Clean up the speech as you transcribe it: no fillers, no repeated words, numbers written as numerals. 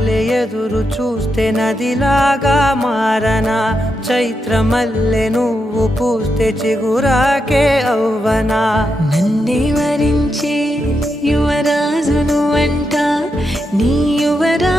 మల్లె ఎదురు చూస్తే నదిలాగా మారనా చైత్ర మల్లె నువ్వు పూస్తే చిగురాకే అవ్వనా నన్నే వరించే యువరాజును అంట నీ యువరా